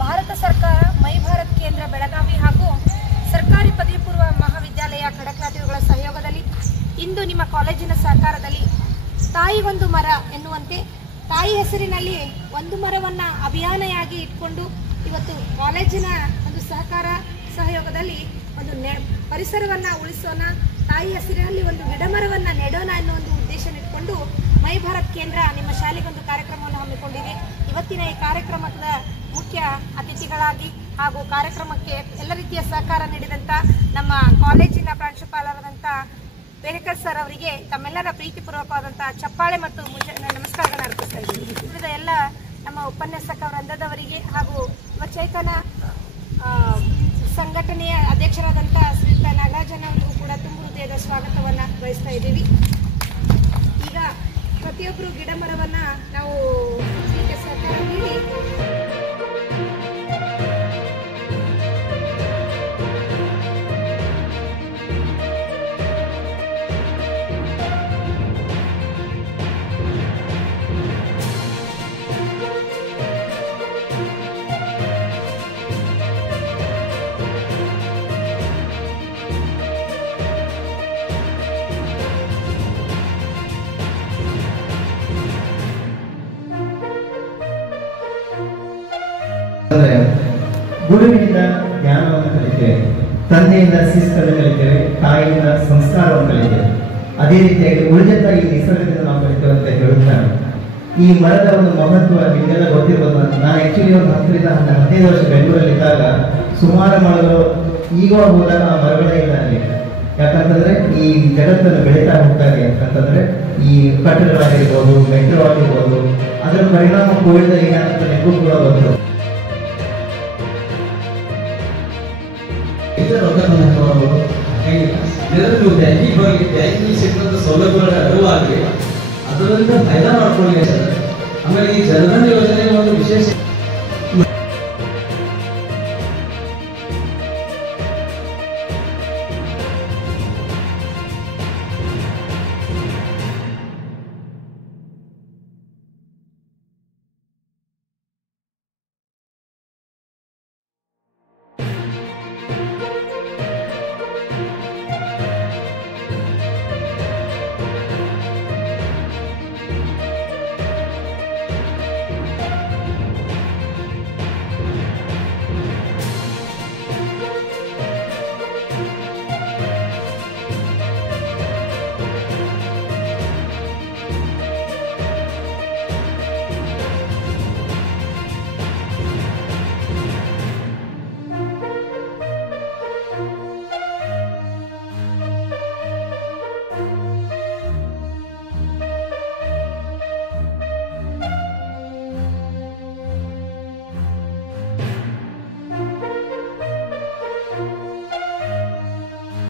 ಭಾರತ ಸರ್ಕಾರ ಮೈ ಭಾರತ್ ಕೇಂದ್ರ ಬೆಳಗಾವಿ ಹಾಗೂ ಸರ್ಕಾರಿ ಪದವಿ ಪೂರ್ವ ಮಹಾವಿದ್ಯಾಲಯ ಖಡಕ್ನಾಥಿಗಳ ಸಹಯೋಗದಲ್ಲಿ ಇಂದು ನಿಮ್ಮ ಕಾಲೇಜಿನ ಸಹಕಾರದಲ್ಲಿ ತಾಯಿ ಒಂದು ಮರ ಎನ್ನುವಂತೆ ತಾಯಿ ಹೆಸರಿನಲ್ಲಿ ಒಂದು ಮರವನ್ನು ಅಭಿಯಾನೆಯಾಗಿ ಇಟ್ಕೊಂಡು ಇವತ್ತು ಕಾಲೇಜಿನ ಒಂದು ಸಹಯೋಗದಲ್ಲಿ ಒಂದು ಪರಿಸರವನ್ನು ಉಳಿಸೋಣ, ತಾಯಿ ಹೆಸರಿನಲ್ಲಿ ಒಂದು ಗಿಡಮರವನ್ನು ನೆಡೋಣ ಎನ್ನುವ ಒಂದು ಉದ್ದೇಶ ಇಟ್ಕೊಂಡು ಮೈ ಭಾರತ್ ಕೇಂದ್ರ ನಿಮ್ಮ ಶಾಲೆಗೊಂದು ಕಾರ್ಯಕ್ರಮವನ್ನು ಹಮ್ಮಿಕೊಂಡಿದೆ. ಇವತ್ತಿನ ಈ ಕಾರ್ಯಕ್ರಮದ ಮುಖ್ಯ ಅತಿಥಿಗಳಾಗಿ ಹಾಗೂ ಕಾರ್ಯಕ್ರಮಕ್ಕೆ ಎಲ್ಲ ರೀತಿಯ ಸಹಕಾರ ನೀಡಿದಂಥ ನಮ್ಮ ಕಾಲೇಜಿನ ಪ್ರಾಂಶುಪಾಲರಾದಂಥ ಬೇರೇಕರ್ ಸರ್ ಅವರಿಗೆ ತಮ್ಮೆಲ್ಲರ ಪ್ರೀತಿಪೂರ್ವಕವಾದಂಥ ಚಪ್ಪಾಳೆ ಮತ್ತು ನಮಸ್ಕಾರಗಳನ್ನು ಅರ್ಪಿಸ್ತಾ ಇದ್ದೀವಿ. ಉಳಿದ ಎಲ್ಲ ನಮ್ಮ ಉಪನ್ಯಾಸಕ ವೃಂದದವರಿಗೆ ಹಾಗೂ ಯುವ ಚೈತನ್ಯ ಸಂಘಟನೆಯ ಅಧ್ಯಕ್ಷರಾದಂಥ ಶ್ರೀಯುತ ನಾಗರಾಜನ್ ಅವರಿಗೂ ಕೂಡ ತುಂಬ ಹೃದಯದ ಸ್ವಾಗತವನ್ನು ಬಯಸ್ತಾ ಇದ್ದೀವಿ. ಈಗ ಪ್ರತಿಯೊಬ್ಬರು ಗಿಡ ಮರವನ್ನು ನಾವು ಇದಕ್ಕೆ ಸಹಕಾರ ನೀಡಿ ಗುರುವಿನಿಂದ ಜ್ಞಾನವನ್ನು ಕಲಿತೇವೆ, ತಂದೆಯಿಂದ ಶಿಸ್ತನ್ನು ಕಲಿತೇವೆ, ತಾಯಿಯಿಂದ ಸಂಸ್ಕಾರವನ್ನು ಕಲಿತೇವೆ. ಅದೇ ರೀತಿಯಾಗಿ ಉಳಿದಂತ ಈ ನಿಸರ್ಗದಿಂದ ನಾವು ಕಲಿತೇವೆ ಅಂತ ಹೇಳುತ್ತಾರೆ. ಈ ಮರದ ಒಂದು ಮಹತ್ವ ನಿಮಗೆಲ್ಲ ಗೊತ್ತಿರ್ಬೋದು. ನಾನು ಆಕ್ಚುಲಿ ಒಂದು 10-15 ವರ್ಷ ಬೆಂಗಳೂರಲ್ಲಿದ್ದಾಗ ಸುಮಾರು ಮರಗಳು ಈಗ ಹೋದಾಗ ಆ ಮರಗಳೇ ಇಲ್ಲ ಅಲ್ಲಿ. ಯಾಕಂತಂದ್ರೆ ಈ ಜಗತ್ತನ್ನು ಬೆಳೀತಾ ಹೋಗ್ತಾರೆ ಯಾಕಂತಂದ್ರೆ ಈ ಕಟ್ಟಡಗಳಾಗಿರ್ಬೋದು, ಮೆಟ್ರೋ ಆಗಿರ್ಬೋದು, ಅದರ ಪರಿಣಾಮ ಕೋವಿಡ್ ಏನಾಗ್ತದೆ ನಿಮಗೂ ಕೂಡ ಗೊತ್ತು. ಬ್ಯಾಂಕಿಂಗ್ ಸೆಕ್ಟರ್ ಸೌಲಭ್ಯಗಳ ಅರಿವಾಗಲಿ ಅದರಿಂದ ಫೈದಾ ಮಾಡ್ಕೊಳ್ಳಿ. ಆಮೇಲೆ ಈ ಜನಧನ ಯೋಜನೆ